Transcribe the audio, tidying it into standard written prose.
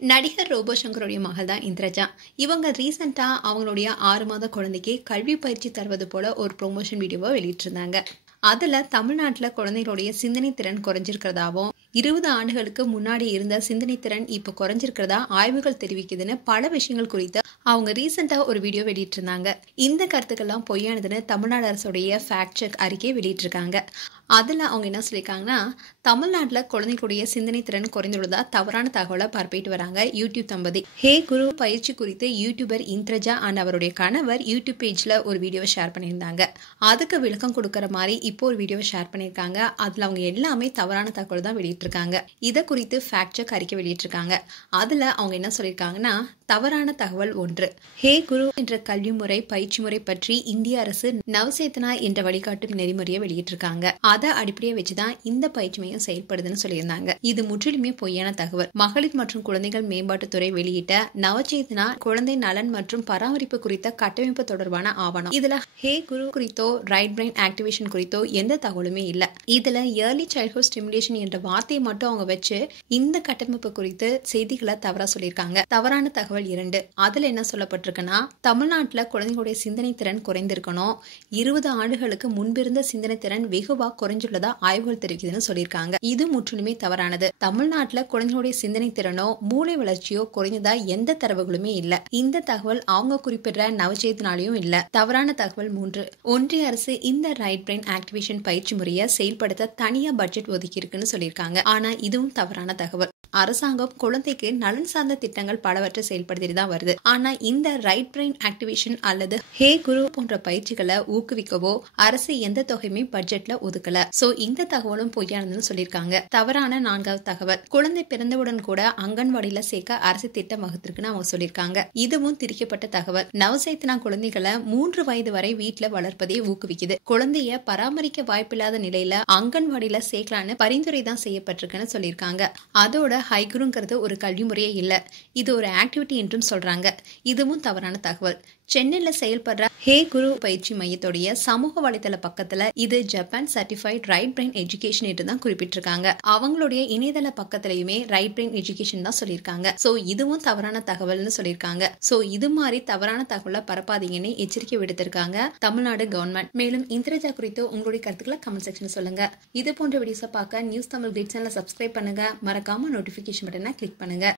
நடிகர் ரோபோ சங்கருடைய மகள் தான் இந்திரஜா. இவங்க ரீசெண்டா அவங்களுடைய 6 மாத குழந்தைக்கு கல்வி பயிற்சி தருவது போல ஒரு ப்ரொமோஷன் வீடியோவை வெளியிட்டிருந்தாங்க. அதுல தமிழ்நாட்டுல குழந்தைகளுடைய சிந்தனை திறன் குறைஞ்சிருக்கிறதாவும் 20 ஆண்டுகளுக்கு முன்னாடி இருந்த சிந்தனை திறன் இப்ப குறைஞ்சிருக்கிறதா ஆய்வுகள் தெரிவிக்குதுன்னு பல விஷயங்கள் குறித்து அவங்க ரீசெண்டா ஒரு வீடியோ வெளியிட்டிருந்தாங்க. இந்த கருத்துக்கள்லாம் பொய்யானதுன்னு தமிழ்நாடு அரசுடைய ஃபேக்ட் செக் அறிக்கை வெளியிட்டிருக்காங்க. அதுல அவங்க என்ன சொல்லியிருக்காங்கன்னா, தமிழ்நாட்டுல குழந்தைகளுடைய சிந்தனை திறன் குறைந்துள்ளதா தவறான தகவலை பரப்பிட்டு வராங்க யூடியூப் தம்பதி. ஹே குரு பயிற்சி குறித்து யூடியூபர் இந்திரஜா அண்ட் அவருடைய கணவர் யூடியூப் பேஜ்ல ஒரு வீடியோவை ஷேர் பண்ணியிருந்தாங்க. அதுக்கு விளக்கம் கொடுக்கற மாதிரி இப்போ ஒரு வீடியோவை ஷேர் பண்ணியிருக்காங்க. அதுல அவங்க எல்லாமே தவறான தகவல் தான் வெளியிட்டிருக்காங்க. இதை குறித்து ஃபேக்ட் செக் அறிக்கை வெளியிட்டிருக்காங்க. அதுல அவங்க என்ன சொல்லியிருக்காங்கன்னா, தவறான தகவல் 1. ஹே குரு என்ற கல்வி முறை பயிற்சி முறை பற்றி இந்திய அரசு நவசேதனா என்ற வழிகாட்டும் நெறிமுறையை வெளியிட்டிருக்காங்க. அதை அடிப்படையை வச்சுதான் இந்த பயிற்சி மையம் செயல்படுதுன்னு சொல்லியிருந்தாங்க. இது முற்றிலுமே பொய்யான தகவல். மகளிர் மற்றும் குழந்தைகள் மேம்பாட்டுத்துறை வெளியிட்ட நவசேதனா குழந்தை நலன் மற்றும் பராமரிப்பு குறித்த கட்டமைப்பு தொடர்பான ஆவணம். இதுல ஹே குரு குறித்தோ ரைட் பிரெயின் ஆக்டிவேஷன் குறித்தோ எந்த தகவலுமே இல்ல. இதுல ஏர்லி சைல்ட்ஹுட் ஸ்டிமுலேஷன் என்ற வார்த்தையை மட்டும் அவங்க வச்சு இந்த கட்டமைப்பு குறித்து செய்திகளை தவறா சொல்லியிருக்காங்க. தவறான தகவல் 2. அதுல என்ன சொல்லப்பட்டிருக்குன்னா, தமிழ்நாட்டுல குழந்தைகளுடைய சிந்தனை திறன் குறைந்திருக்கணும். 20 ஆண்டுகளுக்கு முன்பிருந்த சிந்தனை திறன் வெகுவா குறைஞ்சுள்ளதா ஆய்வுகள் தெரிவிக்குதுன்னு சொல்லியிருக்காங்க. இது முற்றிலுமே தவறானது. தமிழ்நாட்டுல குழந்தைகளுடைய சிந்தனை திறனோ மூளை வளர்ச்சியோ குறைந்ததா எந்த தரவுகளுமே இல்ல. இந்த தகவல் அவங்க குறிப்பிடுற நவச்சேதனாலையும் இல்ல. தவறான தகவல் 3. ஒன்றிய அரசு இந்த ரைட் பிரெயின் ஆக்டிவேஷன் பயிற்சி முறையை செயல்படுத்த தனியா பட்ஜெட் ஒதுக்கி இருக்குன்னு சொல்லியிருக்காங்க. ஆனா இதுவும் தவறான தகவல். அரசாங்கம் குழந்தைக்கு நலன் சார்ந்த திட்டங்கள் பலவற்றை செயல்படுத்திட்டு தான் வருது. ஆனா இந்த ரைட் பிரெயின் ஆக்டிவேஷன் அல்லது ஹே குரு போன்ற பயிற்சிகளை ஊக்குவிக்கவோ அரசு எந்த தொகையுமே பட்ஜெட்ல ஒதுக்கல. சோ இந்த தகவலும் பொய்யானதுன்னு சொல்லியிருக்காங்க. தவறான 4வது தகவல். குழந்தை பிறந்தவுடன் கூட அங்கன்வாடியில சேர்க்க அரசு திட்டம் வகுத்திருக்குன்னு அவங்க சொல்லியிருக்காங்க. இதுவும் திரிக்கப்பட்ட தகவல். நவசேதனா குழந்தைகளை 3 வயது வரை வீட்டுல வளர்ப்பதை ஊக்குவிக்குது. குழந்தைய பராமரிக்க வாய்ப்பில்லாத நிலையில அங்கன்வாடியில சேர்க்கலான்னு பரிந்துரை தான் செய்யப்பட்டிருக்குன்னு சொல்லியிருக்காங்க. அதோட ஹைகுருங்கிறது ஒரு கல்வி முறையே இல்ல. இது ஒரு ஆக்டிவிட்டி என்றும் சொல்றாங்க. இதுவும் தவறான தகவல். சென்னையில செயல்படுற ஹே குரு பயிற்சி மையத்துடைய சமூக வலைதள பக்கத்துல இது Japan certified right brain education என்று தான் குறிப்பிட்டிருக்காங்க. அவங்களுடைய இணையதள பக்கத்திலயுமே ரைட் பிரெயின் எஜுகேஷன் தான் சொல்லியிருக்காங்க. சோ இதுவும் தவறான தகவல்னு சொல்லியிருக்காங்க. சோ இது மாதிரி தவறான தகவலை பரப்பாதீங்கன்னு எச்சரிக்கை விடுத்திருக்காங்க தமிழ்நாடு கவர்மெண்ட். மேலும் இந்திரஜா குறித்து உங்களுடைய கருத்துக்களை கமெண்ட் செக்ஷன் சொல்லுங்க. இது போன்ற வீடியோஸை பார்க்க நியூஸ் தமிழ் கிளிட்ஸ் சேனலை சப்ஸ்கிரைப் பண்ணுங்க. மறக்காம நோட்டிபிகேஷன் பட்டனை கிளிக் பண்ணுங்க.